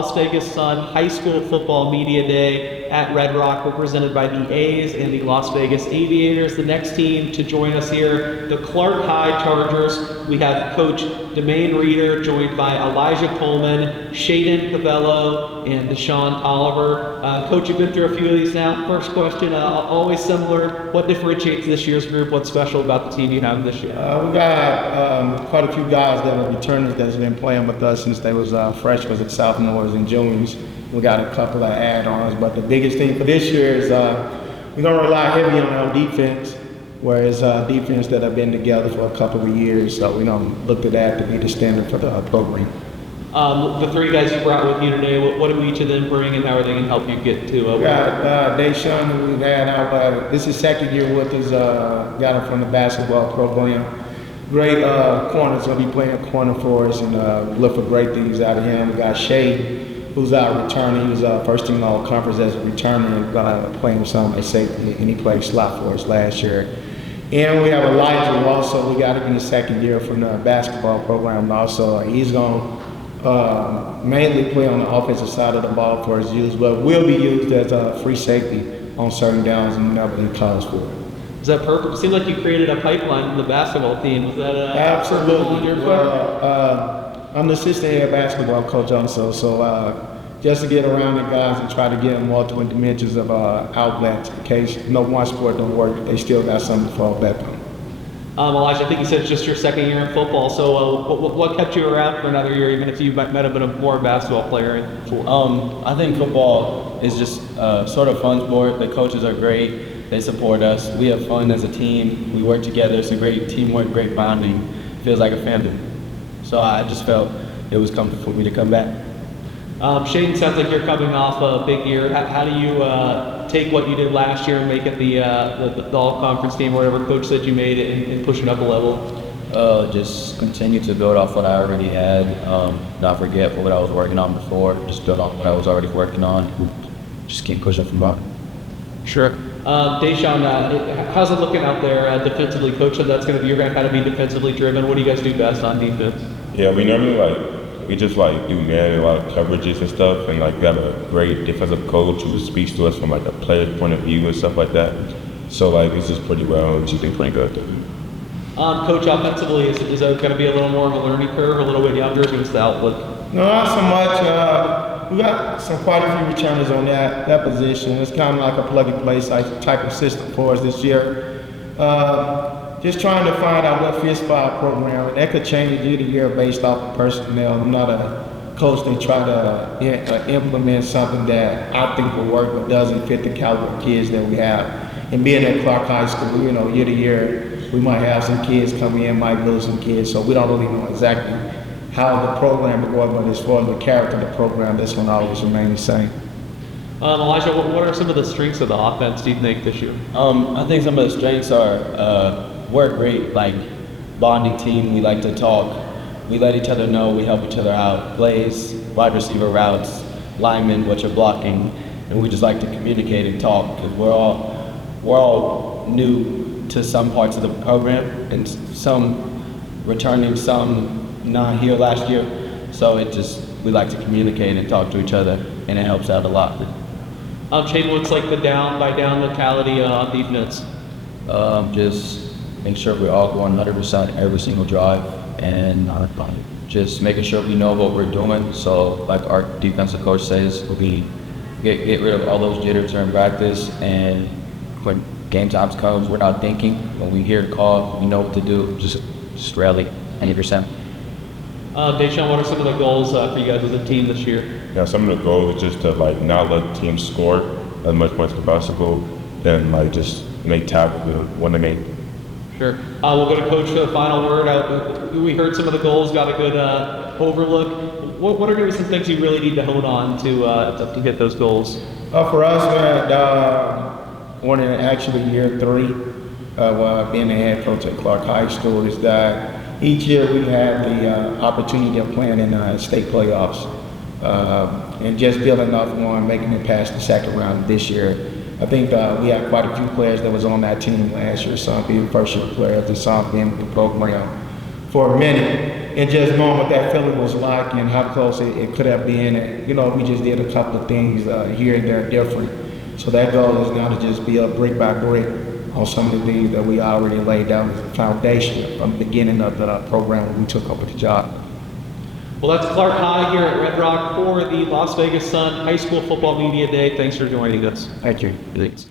Las Vegas Sun High School Football Media Day at Red Rock, represented by the A's and the Las Vegas Aviators. The next team to join us here, the Clark High Chargers. We have Coach Demaine Reeder, joined by Elijah Coleman, Shaden Pavello, and Deshaun Tolliver. Coach, you've been through a few of these now. First question, always similar. What differentiates this year's group? What's special about the team you have this year? We got quite a few guys that are returners that's been playing with us since they was freshmen at sophomores and juniors. We got a couple of add-ons, but the biggest thing for this year is we're going to rely heavy on our defense, whereas defense that have been together for a couple of years, so we're going to look to that to be the standard for the program. The three guys you brought with you today, what do each of them bring, and how are they going to help you get to we got Deshaun, who we've had out, this is second year with us, got him from the basketball program. Great corners, going to be playing a corner for us, and look for great things out of him. We got Shay, who's our returner. He was first team all conference as a returner, playing some at safety, and he played slot for us last year. And we have Elijah, who also we got him in the second year from the basketball program. Also, he's going to mainly play on the offensive side of the ball for his use, but will be used as a free safety on certain downs and whenever he calls for it. Is that perfect? It seemed like you created a pipeline in the basketball team. Was that absolutely? I'm the assistant head basketball coach also, so just to get around the guys and try to get them multiple dimensions of outlets in case no one sport don't work, they still got something to fall back on. Elijah, I think you said it's just your second year in football, so what kept you around for another year, even if you might have been a more basketball player before? I think football is just sort of fun sport. The coaches are great. They support us. We have fun as a team. We work together. It's a great teamwork, great bonding. It feels like a family. So I just felt it was comfortable for me to come back. Shaden, sounds like you're coming off a big year. How do you take what you did last year and make it the all-conference team, or whatever coach said you made it, and push it up a level? Just continue to build off what I already had. Not forget what I was working on before. Just build on what I was already working on. Just keep pushing from bottom. Sure. Deshaun, how's it looking out there defensively? Coach said that's you're going to kind of be defensively driven. What do you guys do best on defense? Yeah, we normally we just do man a lot of coverages and stuff, and we have a great defensive coach who speaks to us from a player's point of view and stuff like that. So it's just pretty well, she's been pretty good. Coach, offensively, is that going to be a little more of a learning curve, a little bit younger? What's the outlook? No, not so much. We got quite a few returners on that position. It's kind of like a plug-and-play type of system for us this year. Just trying to find out what fits for our program. And that could change year to year based off of personnel. I'm not a coach that try to implement something that I think will work but doesn't fit the caliber of kids that we have. And being at Clark High School, year to year, we might have some kids come in, might lose some kids, so we don't really know exactly how the program is going, but as far as the character of the program, that's going to always remain the same. Elijah, what are some of the strengths of the offense, do you think, this year? I think some of the strengths are we're a great bonding team. We like to talk. We let each other know. We help each other out. Plays, wide receiver routes, linemen, what you're blocking, and we just like to communicate and talk because we're all new to some parts of the program, and some returning, some not here last year. So we like to communicate and talk to each other, and it helps out a lot. Shane, looks like the down by down mentality on defense. Just make sure we're all going 100% every single drive, and just making sure we know what we're doing. So like our defensive coach says, we get rid of all those jitters during practice, and when game times comes, we're not thinking. When we hear the call, we know what to do. Just rally 100%. Deshaun, what are some of the goals for you guys as a team this year? Yeah, some of the goals is just to not let teams score as much points as possible, and just make tackles and win the game. Sure. We'll go to Coach for the final word. We heard some of the goals, got a good overlook. What are going to be some things you really need to hone on to hit those goals? For us, we're in actually year 3 of being the head coach at Clark High School, is that each year we have the opportunity of playing in state playoffs and just building off one, making it past the second round this year. I think we had quite a few players that was on that team last year, some being first-year players and some being with the program for a minute. and just knowing what that feeling was like and how close it could have been. And, you know, we just did a couple of things here and there different. So that goal is now to just be up brick by brick on some of the things that we already laid down as a foundation from the beginning of the program when we took over the job. Well, that's Clark High here at Red Rock for the Las Vegas Sun High School Football Media Day. Thanks for joining us. Thank you. Thanks.